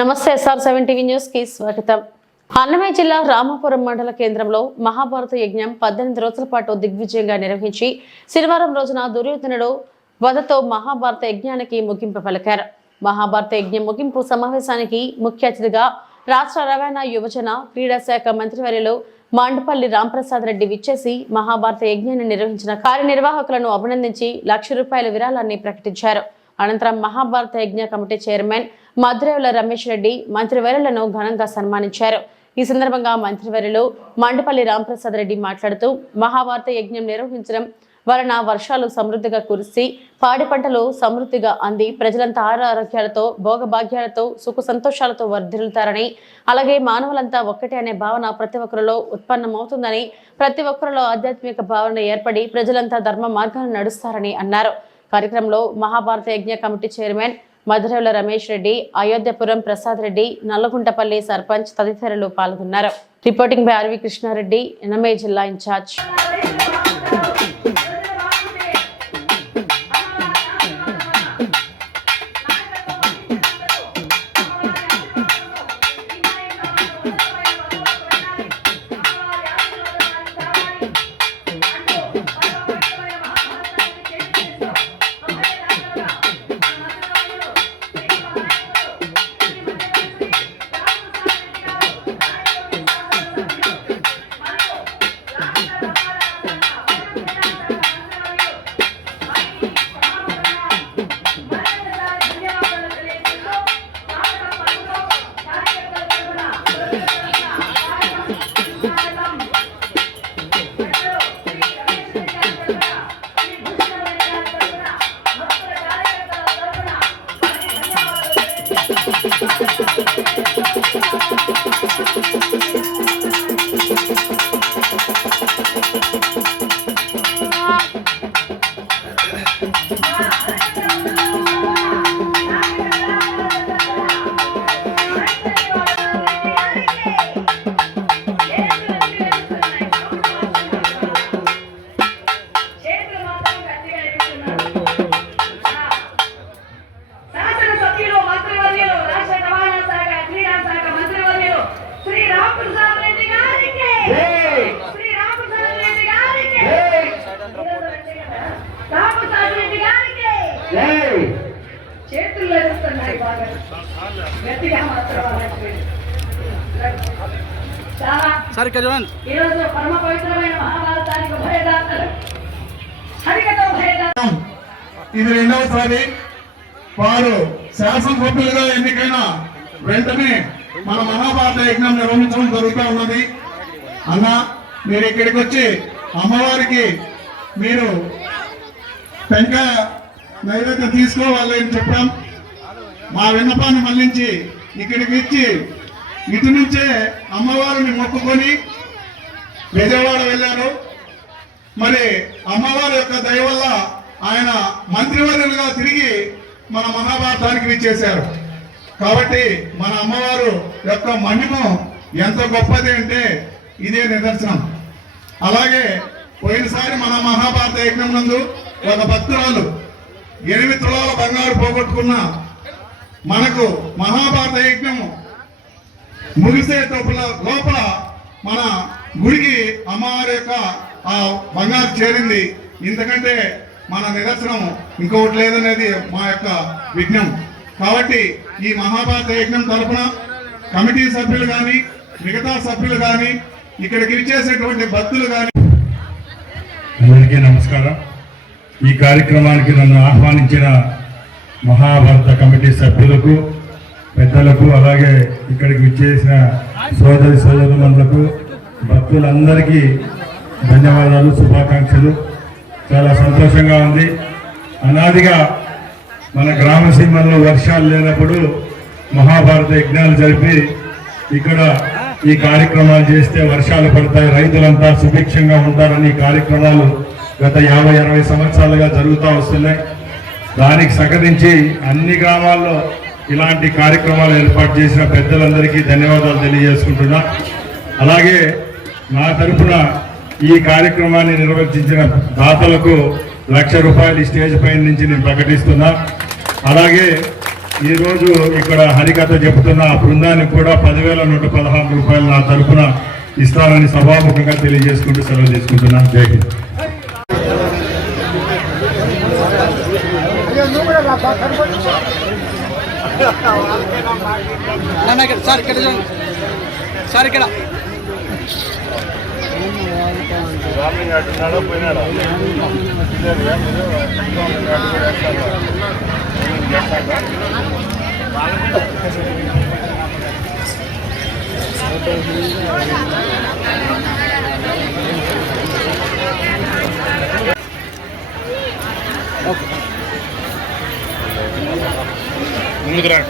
నమస్తే SR7 TV news కి స్వాగతం। అన్నమయ్య జిల్లా రామాపురం మండల కేంద్రంలో మహాభారత యజ్ఞం 18 రోజుల పాటు దిగ్విజయంగా నిర్వహించి శనివారం రోజున దుర్యోధనుడు వధతో మహాభారత యజ్ఞానికి ముగింపు పలికారు। మహాభారత యజ్ఞం ముగింపు సమావేశానికి ముఖ్య అతిథిగా రాష్ట్ర రవాణా యువజన క్రీడా శాఖ మంత్రివర్యులు మాండపల్లి రాంప్రసాద్ రెడ్డి విచ్చేసి మహాభారత యజ్ఞాన్ని నిర్వహించిన కార్యనిర్వాహకులను అభినందించి ₹1,00,000 విరాళాన్ని ప్రకటించారు। అనంతరం మహాభారత యజ్ఞ కమిటీ చైర్మన్ మద్రేవుల రమేష్ రెడ్డి మంత్రివర్యులను ఘనంగా సన్మానించారు। ఈ సందర్భంగా మంత్రివర్యులు మండపల్లి రాంప్రసాద్ రెడ్డి మాట్లాడుతూ మహాభారత యజ్ఞం నిర్వహించడం వలన వర్షాలు సమృద్ధిగా కురిసి పాడి పంటలు సమృద్ధిగా అంది ప్రజలంతా ఆరోగ్యాలతో భోగభాగ్యాలతో సుఖ సంతోషాలతో వర్ధిల్లుతారని, అలాగే మానవులంతా ఒక్కటే అనే భావన ప్రతి ఒక్కరిలో ఉత్పన్నమవుతుందని, ప్రతి ఒక్కరిలో ఆధ్యాత్మిక భావన ఏర్పడి ప్రజలంతా ధర్మ మార్గాన్ని నడుస్తారని అన్నారు। కార్యక్రమంలో మహాభారత యజ్ఞ కమిటీ చైర్మన్ మద్రేవుల రమేష్ రెడ్డి, అయోధ్యపురం ప్రసాద్ రెడ్డి, నల్లగుంటపల్లి సర్పంచ్ తదితరులు పాల్గొన్నారు। Reporting by RV Krishna Reddy, Annamayya జిల్లా ఇన్ఛార్జ్। ఇది రెండవసారి వారు శాసనసభ్యులుగా ఎన్నికైన వెంటనే మన మహాభారత యజ్ఞం నిర్వహించడం జరుగుతూ ఉన్నది। అన్న మీరు ఇక్కడికి వచ్చి అమ్మవారికి మీరు టెంకాయ నైవేద్యం తీసుకోవాలి అని చెప్పాం। మా విన్నపాన్ని మళ్లించి ఇక్కడికి ఇచ్చి ఇటు నుంచే అమ్మవారిని మొక్కుకొని విజయవాడ వెళ్ళారు। మరి అమ్మవారి యొక్క దయ వల్ల ఆయన మంత్రివర్యులుగా తిరిగి మన మహాభారతానికి విచ్చేశారు। కాబట్టి మన అమ్మవారు యొక్క మహిమ ఎంత గొప్పది అంటే ఇదే నిదర్శనం। అలాగే పోయినసారి మన మహాభారత యజ్ఞం నందు ఒక భక్తురాలు 8 తులాల బంగారు పోగొట్టుకున్న మనకు మహాభారత యజ్ఞము ముగిసే లోపల మన గుడికి అమ్మవారి యొక్క ఆ బంగారు చేరింది। ఇంతకంటే మన నిదర్శనం ఇంకొకటి లేదనేది మా యొక్క విజ్ఞం। కాబట్టి ఈ మహాభారత యజ్ఞం తరఫున కమిటీ సభ్యులు కానీ మిగతా సభ్యులు కానీ ఇక్కడికి విచ్చేసేటువంటి భక్తులు కానీ అందరికీ నమస్కారం। ఈ కార్యక్రమానికి నన్ను ఆహ్వానించిన మహాభారత కమిటీ సభ్యులకు, పెద్దలకు, అలాగే ఇక్కడికి విచ్చేసిన సోదరులకు, భక్తులందరికీ ధన్యవాదాలు, శుభాకాంక్షలు। చాలా సంతోషంగా ఉంది। అనాదిగా మన గ్రామ సీమల్లో వర్షాలు లేనప్పుడు మహాభారత యజ్ఞాలు జరిపి ఇక్కడ ఈ కార్యక్రమాలు చేస్తే వర్షాలు పడతాయి, రైతులంతా సుభిక్షంగా ఉంటారని కార్యక్రమాలు గత 50-60 సంవత్సరాలుగా జరుగుతూ వస్తున్నాయి। దానికి సహకరించి అన్ని గ్రామాల్లో ఇలాంటి కార్యక్రమాలు ఏర్పాటు చేసిన పెద్దలందరికీ ధన్యవాదాలు తెలియజేసుకుంటున్నా। అలాగే నా తరఫున ఈ కార్యక్రమాన్ని నిర్వహించిన దాతలకు ₹1,00,000 స్టేజ్ పైన నుంచి నేను ప్రకటిస్తున్నా। అలాగే ఈరోజు ఇక్కడ హరికథ చెబుతున్న ఆ బృందానికి కూడా 10,116 రూపాయలు నా తరఫున ఇస్తానని సభాముఖంగా తెలియజేసుకుంటూ సెలవు తీసుకుంటున్నాను. జై హింద్. సార్ ఇక్కడ ముందుకు రా.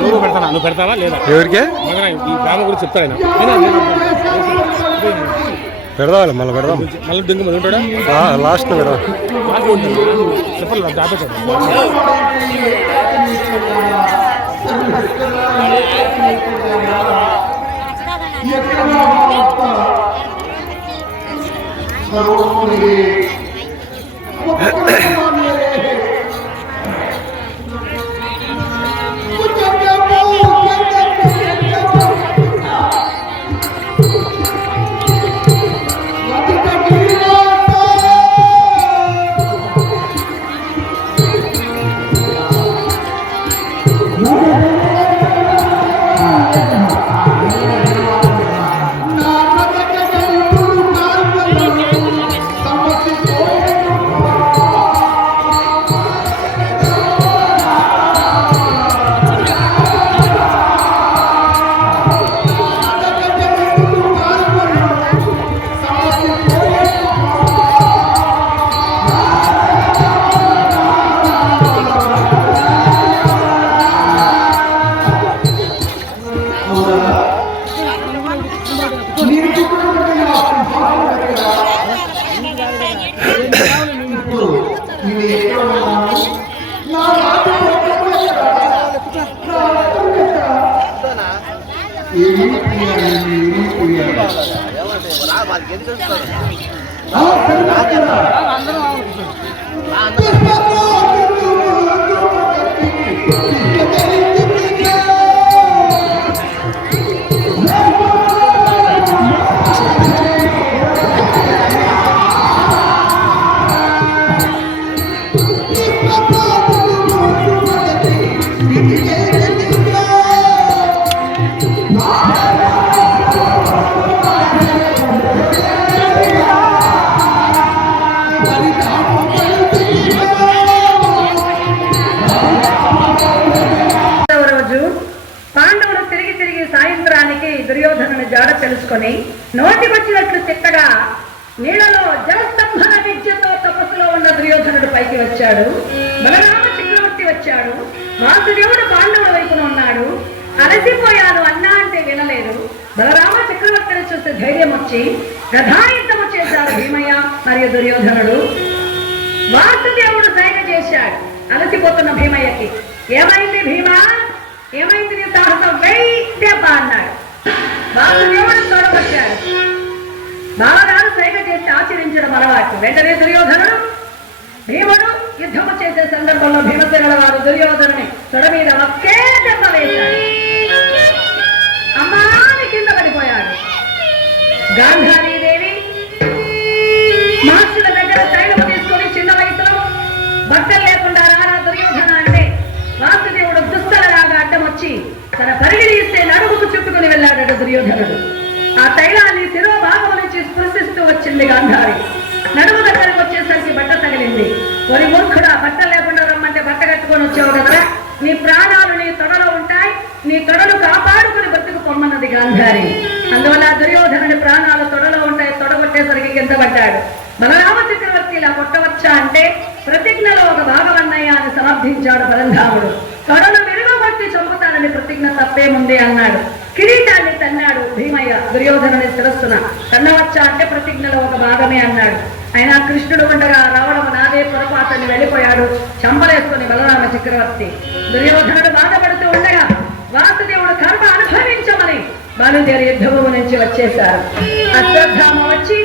నువ్వు పెడతానా? నువ్వు పెడతావా లేదా? ఎవరికి ఈ గ్రామం గురించి చెప్తాను. పెడదాం మళ్ళీ పెడదాం. మళ్ళీ డింగు మళ్ళీ ఉంటాడా? లాస్ట్ పెడదాం. చెప్పాలి దాపేసాడు. జాడ తెలుసుకొని నోటికొచ్చినట్లు తిట్టగా నీళ్ళలో జలస్తంభన విద్యతో తపస్సులో ఉన్న దుర్యోధనుడు పైకి వచ్చాడు. బలరామ చక్రవర్తి వచ్చాడు. వాసుదేవుడు పాండవుల వైపున ఉన్నాడు. అలసిపోయాను అన్నా అంటే వినలేదు. బలరామ చక్రవర్తిని చూస్తే ధైర్యం వచ్చి గదాయుద్ధము చేశారు భీమయ్య మరియు దుర్యోధనుడు. వాసుదేవుడు సైగ చేశాడు అలసిపోతున్న భీమయ్యకి. ఏమైంది భీమా, ఏమైంది నీ సాహసం, వెయ్యి దెబ్బ అన్నాడు. వాసుదేవుడు తొడగొచ్చాడు. బాలగారు సైగ చేసి ఆచరించడం అలవాటు. వెంటనే దుర్యోధనుడు భీముడు యుద్ధము చేసే సందర్భంలో భీమసేనుల వారు దుర్యోధనుని తొడ మీద ఒకే దెబ్బ వేశాడు. అమ్మాని కింద పడిపోయాడు. గాంధారీదేవి మహర్షుల దగ్గర తైలము తీసుకొని చిన్న వయసులో బట్టలు లేకుండా రారా దుర్యోధన అంటే వాసుదేవుడు దుస్తలలాగా అడ్డం వచ్చి తన పరిగిడి ఇస్తే నడుముకు చుట్టుకుని వెళ్ళాడట దుర్యోధనుడు. ఆ తైలాన్ని శిరోభాగం నుంచి స్పృశిస్తూ వచ్చింది గాంధారి. నడుము దగ్గరకు వచ్చేసరికి బట్ట తగిలింది. ఒరి మూర్ఖుడా, బట్ట లేకుండా రమ్మంటే బట్ట కట్టుకొని వచ్చావు కదా, నీ ప్రాణాలు నీ తొడలో ఉంటాయి, నీ తొడలు కాపాడుకుని బతుకు పొమ్మన్నది గాంధారి. అందువల్ల దుర్యోధనుడి ప్రాణాలు తొడలో ఉంటాయి. తొడగొట్టేసరికి కింద పడ్డాడు. బలరామ చక్రవర్తి ఇలా కొట్టవచ్చా అంటే ప్రతిజ్ఞలో ఒక భాగం అన్నయ్య అని సమర్థించాడు పరంధాముడు. తొడను విరుగబట్టి చంపుతానని ప్రతిజ్ఞ తప్పేముంది అన్నాడు. కిరీటాన్ని తన్నాడు భీమయ్య దుర్యోధనుని శిరస్సున. తన్నవచ్చా అంటే ప్రతిజ్ఞలో ఒక భాగమే అన్నాడు. అయినా కృష్ణుడు ఉండగా రావడం నాదే పొరపాటుని వెళ్ళిపోయాడు. చంపలేసుకుని బలరామ చక్రవర్తి. దుర్యోధనుడు బాధపడుతూ ఉండగా వాసుదేవుడు కర్మ అనుభవించమని బయలుదేరి యుద్ధభూమి నుంచి వచ్చేశారు. అశ్వత్థామ వచ్చి